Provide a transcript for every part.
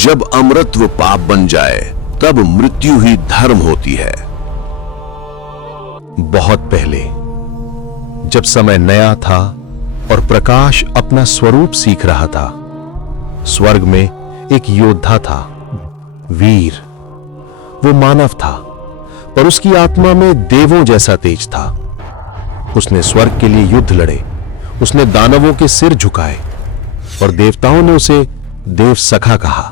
जब अमरत्व पाप बन जाए तब मृत्यु ही धर्म होती है। बहुत पहले, जब समय नया था और प्रकाश अपना स्वरूप सीख रहा था, स्वर्ग में एक योद्धा था, वीर। वो मानव था, पर उसकी आत्मा में देवों जैसा तेज था। उसने स्वर्ग के लिए युद्ध लड़े, उसने दानवों के सिर झुकाए और देवताओं ने उसे देव सखा कहा।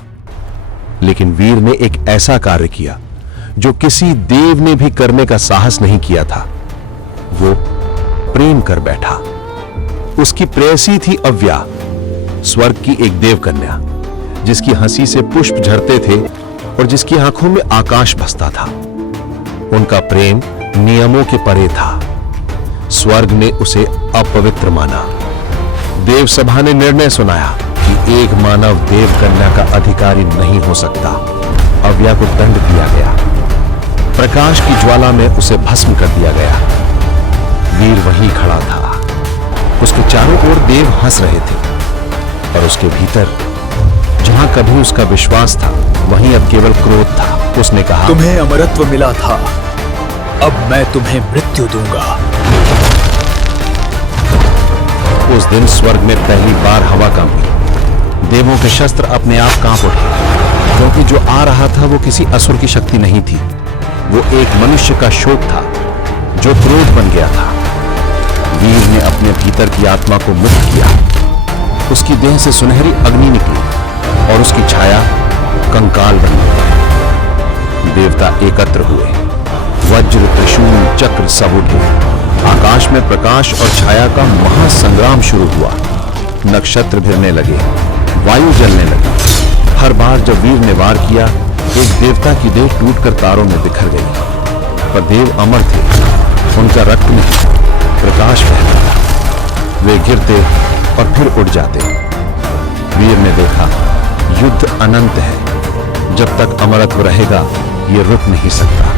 लेकिन वीर ने एक ऐसा कार्य किया जो किसी देव ने भी करने का साहस नहीं किया था। वो प्रेम कर बैठा। उसकी प्रेयसी थी अव्या, स्वर्ग की एक देव कन्या, जिसकी हंसी से पुष्प झरते थे और जिसकी आंखों में आकाश बसता था। उनका प्रेम नियमों के परे था। स्वर्ग ने उसे अपवित्र माना। देव सभा ने निर्णय सुनाया कि एक मानव देव कन्या का अधिकारी नहीं हो सकता। अव्या को दंड दिया गया। प्रकाश की ज्वाला में उसे भस्म कर दिया गया। वीर वहीं खड़ा था। उसके चारों ओर देव हंस रहे थे और उसके भीतर, जहां कभी उसका विश्वास था, वहीं अब केवल क्रोध था। उसने कहा, तुम्हें अमरत्व मिला था, अब मैं तुम्हें मृत्यु दूंगा। उस दिन स्वर्ग में पहली बार हवा कांपी। देवों के शस्त्र अपने आप कांप उठे, क्योंकि जो आ रहा था वो किसी असुर की शक्ति नहीं थी। वो एक मनुष्य का शोक था जो क्रोध बन गया था। वीर ने अपने भीतर की आत्मा को मुक्त किया। उसकी देह से सुनहरी अग्नि निकली और उसकी छाया कंकाल बन गई। देवता एकत्र हुए। वज्र, त्रिशूल, चक्र सब उठे। आकाश में प्रकाश और छाया का महासंग्राम शुरू हुआ। नक्षत्र भिड़ने लगे, वायु जलने लगी। हर बार जब वीर ने वार किया, एक देवता की देह टूटकर तारों में बिखर गई। पर देव अमर थे। उनका रक्त नहीं, प्रकाश बहता था। वे गिरते और फिर उड़ जाते। वीर ने देखा, युद्ध अनंत है। जब तक अमरत्व रहेगा, ये रुक नहीं सकता।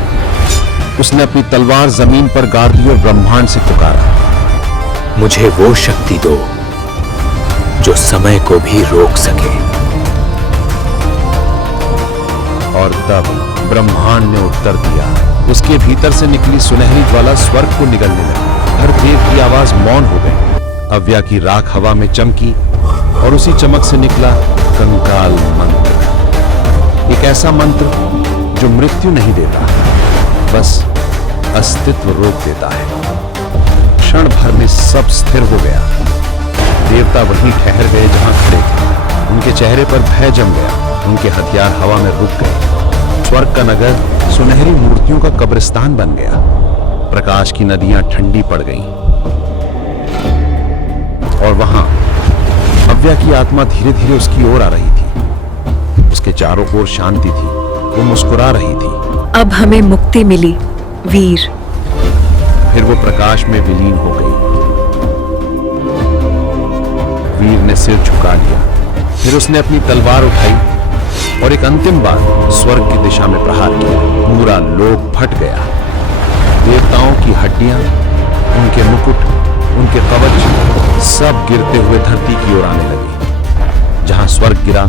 उसने अपनी तलवार जमीन पर गाड़ दी और ब्रह्मांड से पुकारा, मुझे वो शक्ति दो जो समय को भी रोक सके। और तब ब्रह्मांड ने उत्तर दिया। उसके भीतर से निकली सुनहरी ज्वाला स्वर्ग को निगलने लगी। हर देव की आवाज मौन हो गई। अव्या की राख हवा में चमकी और उसी चमक से निकला कंकाल मंत्र। एक ऐसा मंत्र जो मृत्यु नहीं देता, बस अस्तित्व रोक देता है। क्षण भर में सब स्थिर हो गया। देवता वहीं ठहर गए जहां खड़े थे। उनके चेहरे पर भय जम गया। उनके हथियार हवा में रुक गए। स्वर्ग का नगर सुनहरी मूर्तियों का कब्रिस्तान बन गया। प्रकाश की नदियां ठंडी पड़ गईं। और वहां अव्या की आत्मा धीरे धीरे उसकी ओर आ रही थी। उसके चारों ओर शांति थी। वो मुस्कुरा रही थी। अब हमें मुक्ति मिली, वीर। फिर वो प्रकाश में विलीन हो गई। वीर ने सिर झुका लिया। फिर उसने अपनी तलवार उठाई और एक अंतिम बार स्वर्ग की दिशा में प्रहार किया। पूरा लोक फट गया। देवताओं की हड्डियां, उनके मुकुट, उनके कवच सब गिरते हुए धरती की ओर आने लगे। जहां स्वर्ग गिरा,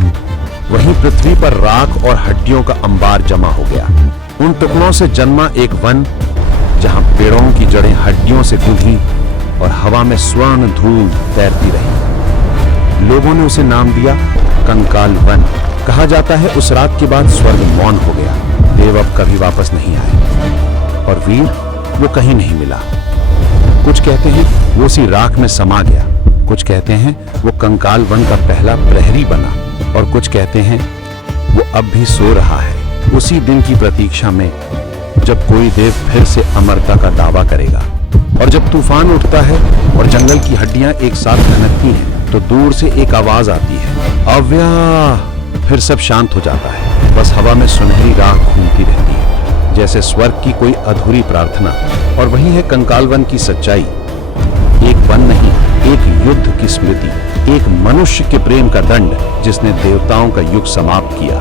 वहीं पृथ्वी पर राख और हड्डियों का अंबार जमा हो गया। उन टुकड़ों से जन्मा एक वन, जहां पेड़ों की जड़ें हड्डियों से गूंथी और हवा में स्वर्ण धूल तैरती रही। लोगों ने उसे नाम दिया कंकाल वन। कहा जाता है उस रात के बाद स्वर्ग मौन हो गया। देव अब कभी वापस नहीं आए और वीर वो कहीं नहीं मिला। कुछ कहते हैं वो उसी राख में समा गया। कुछ कहते हैं वो कंकाल वन का पहला प्रहरी बना और कुछ कहते हैं वो अब भी सो रहा है, उसी दिन की प्रतीक्षा में जब कोई देव फिर से अमरता का दावा करेगा। और जब तूफान उठता है और जंगल की हड्डियां एक साथ खनकती हैं, तो दूर से एक आवाज आती है, अव्या। फिर सब शांत हो जाता है। बस हवा में सुनहरी राख घूमती रहती है, जैसे स्वर्ग की कोई अधूरी प्रार्थना। और वही है कंकाल वन की सच्चाई। एक वन नहीं, एक युद्ध की स्मृति, एक मनुष्य के प्रेम का दंड जिसने देवताओं का युग समाप्त किया।